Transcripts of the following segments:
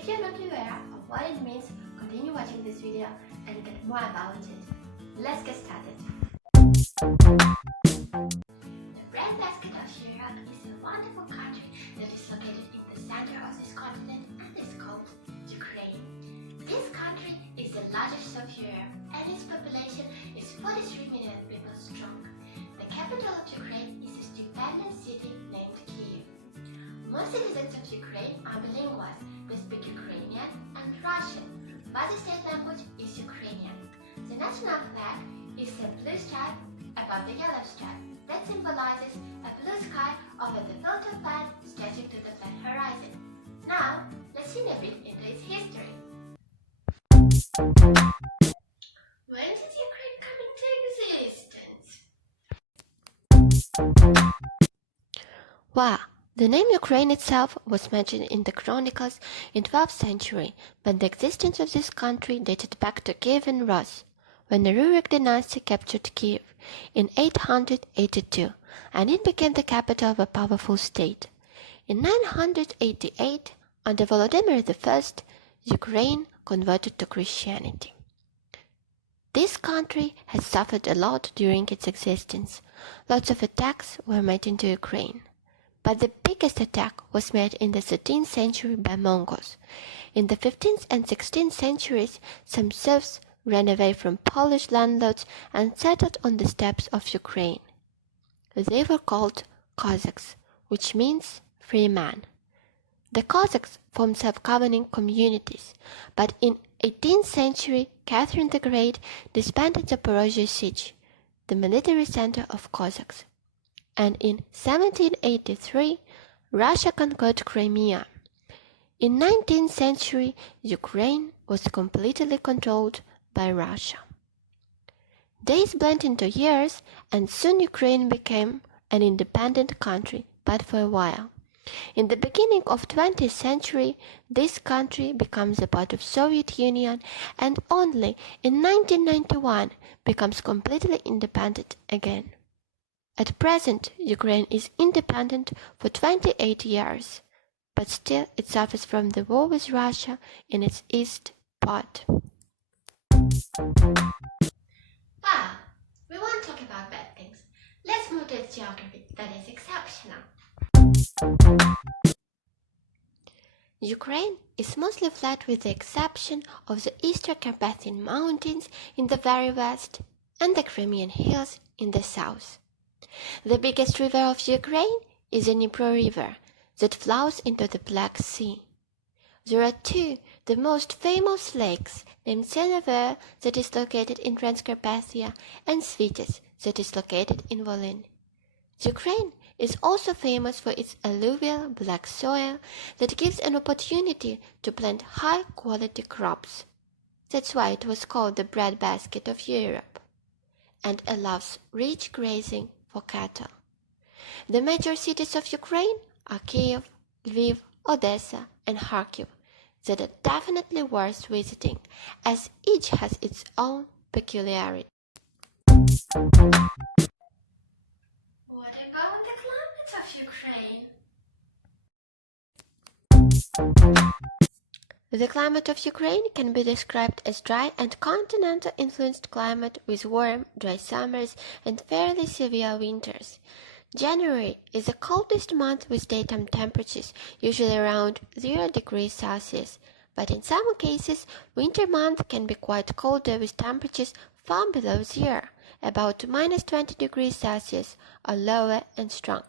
If you're not aware of what it means, continue watching this video and get more about it. Let's get started. The breadbasket of Europe is a wonderful country that is located in the center of this continent and is called Ukraine. This country is the largest of Europe and its population is 43 million people strong. The capital of Ukraine is a stupendous city named Kyiv. Most citizens of Ukraine are bilingual. They speak Ukrainian and Russian, but the state language is Ukrainian. The national flag is a blue stripe above the yellow stripe that symbolizes a blue sky over the field of land stretching to the flat horizon. Now, let's see a bit into its history. When did Ukraine come into existence? Wow! The name Ukraine itself was mentioned in the chronicles in 12th century, but the existence of this country dated back to Kievan Rus, when the Rurik dynasty captured Kiev in 882, and it became the capital of a powerful state. In 988, under Volodymyr I, Ukraine converted to Christianity. This country has suffered a lot during its existence. Lots of attacks were made into Ukraine. But the biggest attack was made in the 13th century by Mongols. In the 15th and 16th centuries, some serfs ran away from Polish landlords and settled on the steppes of Ukraine. They were called Cossacks, which means free man. The Cossacks formed self-governing communities, but in 18th century, Catherine the Great disbanded Zaporozhye Sich, the military center of Cossacks. And in 1783, Russia conquered Crimea. In 19th century, Ukraine was completely controlled by Russia. Days blend into years, and soon Ukraine became an independent country, but for a while. In the beginning of 20th century, this country becomes a part of Soviet Union and only in 1991 becomes completely independent again. At present, Ukraine is independent for 28 years, but still it suffers from the war with Russia in its east part. Wow, we won't talk about bad things. Let's move to its geography that is exceptional. Ukraine is mostly flat with the exception of the Eastern Carpathian Mountains in the very west and the Crimean Hills in the south. The biggest river of Ukraine is the Dnipro River that flows into the Black Sea. There are two, the most famous lakes, named Senever that is located in Transcarpathia and Svites that is located in Volyn. Ukraine is also famous for its alluvial black soil that gives an opportunity to plant high-quality crops. That's why it was called the breadbasket of Europe, and allows rich grazing for cattle. The major cities of Ukraine are Kyiv, Lviv, Odessa, and Kharkiv that are definitely worth visiting, as each has its own peculiarity. What about the climate of Ukraine? The climate of Ukraine can be described as dry and continental-influenced climate with warm, dry summers and fairly severe winters. January is the coldest month with daytime temperatures usually around 0 degrees Celsius, but in some cases winter month can be quite colder with temperatures far below zero, about minus 20 degrees Celsius or lower and strong.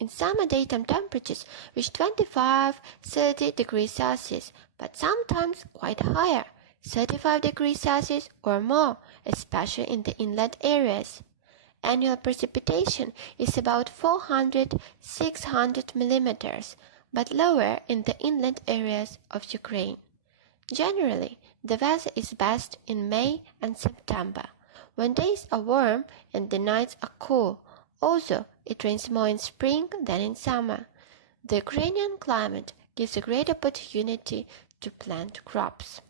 In summer, daytime temperatures reach 25-30 degrees Celsius, but sometimes quite higher, 35 degrees Celsius or more, especially in the inland areas. Annual precipitation is about 400-600 millimeters, but lower in the inland areas of Ukraine. Generally, the weather is best in May and September, when days are warm and the nights are cool, although it rains more in spring than in summer. The Ukrainian climate gives a great opportunity to plant crops.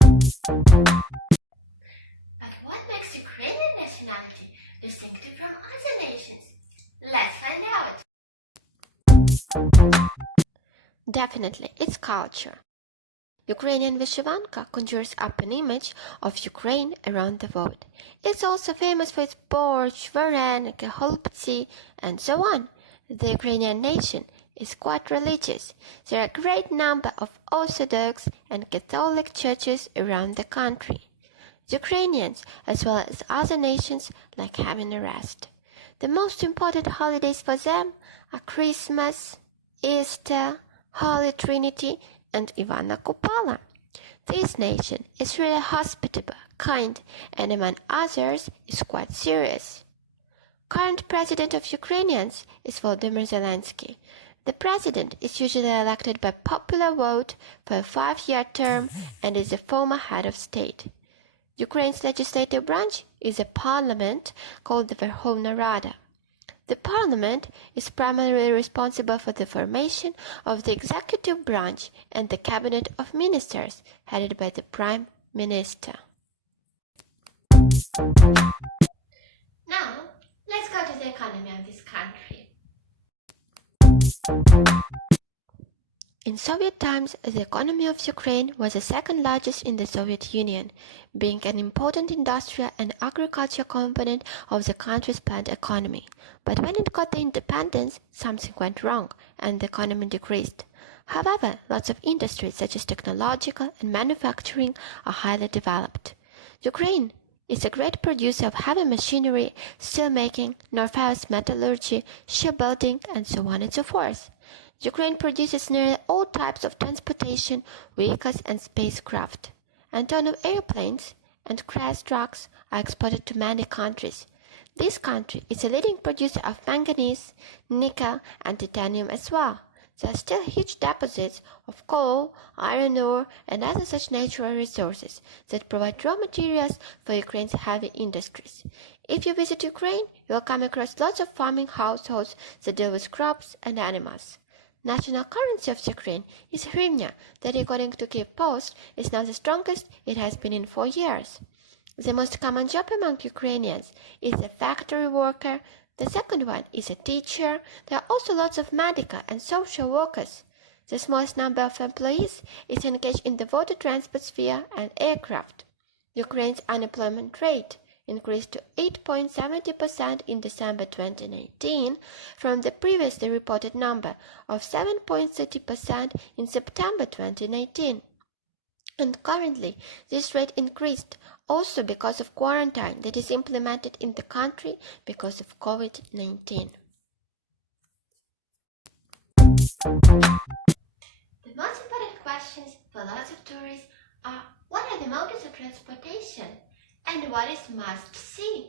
But what makes Ukrainian nationality distinctive from other nations? Let's find out. Definitely, it's culture. Ukrainian vyshyvanka conjures up an image of Ukraine around the world. It's also famous for its borscht, vareniki, holubtsi, and so on. The Ukrainian nation is quite religious. There are a great number of Orthodox and Catholic churches around the country. Ukrainians, as well as other nations, like having a rest. The most important holidays for them are Christmas, Easter, Holy Trinity, and Ivana Kupala. This nation is really hospitable, kind, and among others is quite serious. Current president of Ukrainians is Volodymyr Zelensky. The president is usually elected by popular vote for a 5-year term and is the former head of state. Ukraine's legislative branch is a parliament called the Verkhovna Rada. The parliament is primarily responsible for the formation of the executive branch and the cabinet of ministers, headed by the prime minister. Now, let's go to the economy of this country. In Soviet times, the economy of Ukraine was the second largest in the Soviet Union, being an important industrial and agricultural component of the country's planned economy. But when it got the independence, something went wrong and the economy decreased. However, lots of industries such as technological and manufacturing are highly developed. Ukraine is a great producer of heavy machinery, steelmaking, non-ferrous metallurgy, shipbuilding, and so on and so forth. Ukraine produces nearly all types of transportation, vehicles, and spacecraft. A ton of airplanes and crash trucks are exported to many countries. This country is a leading producer of manganese, nickel, and titanium as well. There are still huge deposits of coal, iron ore, and other such natural resources that provide raw materials for Ukraine's heavy industries. If you visit Ukraine, you will come across lots of farming households that deal with crops and animals. National currency of Ukraine is hryvnia, that according to Kyiv Post is now the strongest it has been in 4 years. The most common job among Ukrainians is a factory worker. The second one is a teacher. There are also lots of medical and social workers. The smallest number of employees is engaged in the water transport sphere and aircraft. Ukraine's unemployment rate increased to 8.70% in December 2019 from the previously reported number of 7.30% in September 2019. And currently, this rate increased also because of quarantine that is implemented in the country because of COVID-19. The most important questions for lots of tourists are: what are the modes of transportation? And what is must see?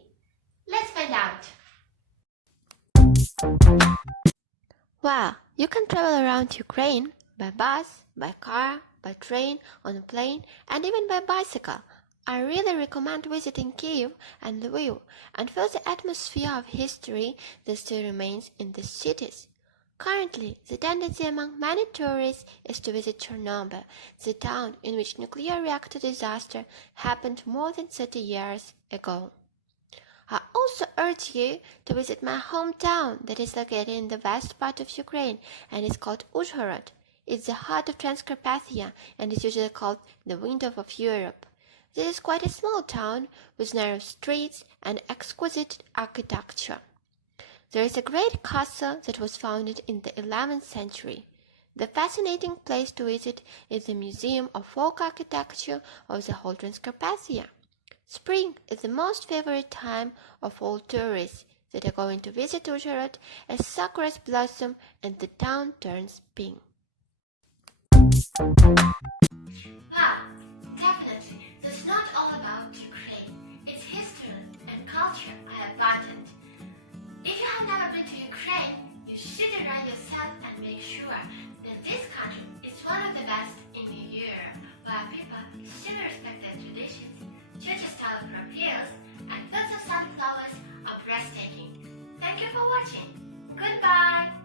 Let's find out. Well, you can travel around Ukraine by bus, by car, by train, on a plane, and even by bicycle. I really recommend visiting Kyiv and Lviv and feel the atmosphere of history that still remains in these cities. Currently, the tendency among many tourists is to visit Chernobyl, the town in which nuclear reactor disaster happened more than 30 years ago. I also urge you to visit my hometown that is located in the west part of Ukraine and is called Uzhhorod. It's the heart of Transcarpathia and is usually called the window of Europe. This is quite a small town with narrow streets and exquisite architecture. There is a great castle that was founded in the 11th century. The fascinating place to visit is the Museum of Folk Architecture of the whole Transcarpathia. Spring is the most favorite time of all tourists that are going to visit Uzhhorod as sakuras blossom and the town turns pink. Wow, definitely, this is not all about Ukraine. Its history and culture are abundant. If you have never been to Ukraine, you should arrive yourself and make sure that this country is one of the best in Europe, where people still respect their traditions, church-style appeals, and fields of sunflowers are breathtaking. Thank you for watching. Goodbye!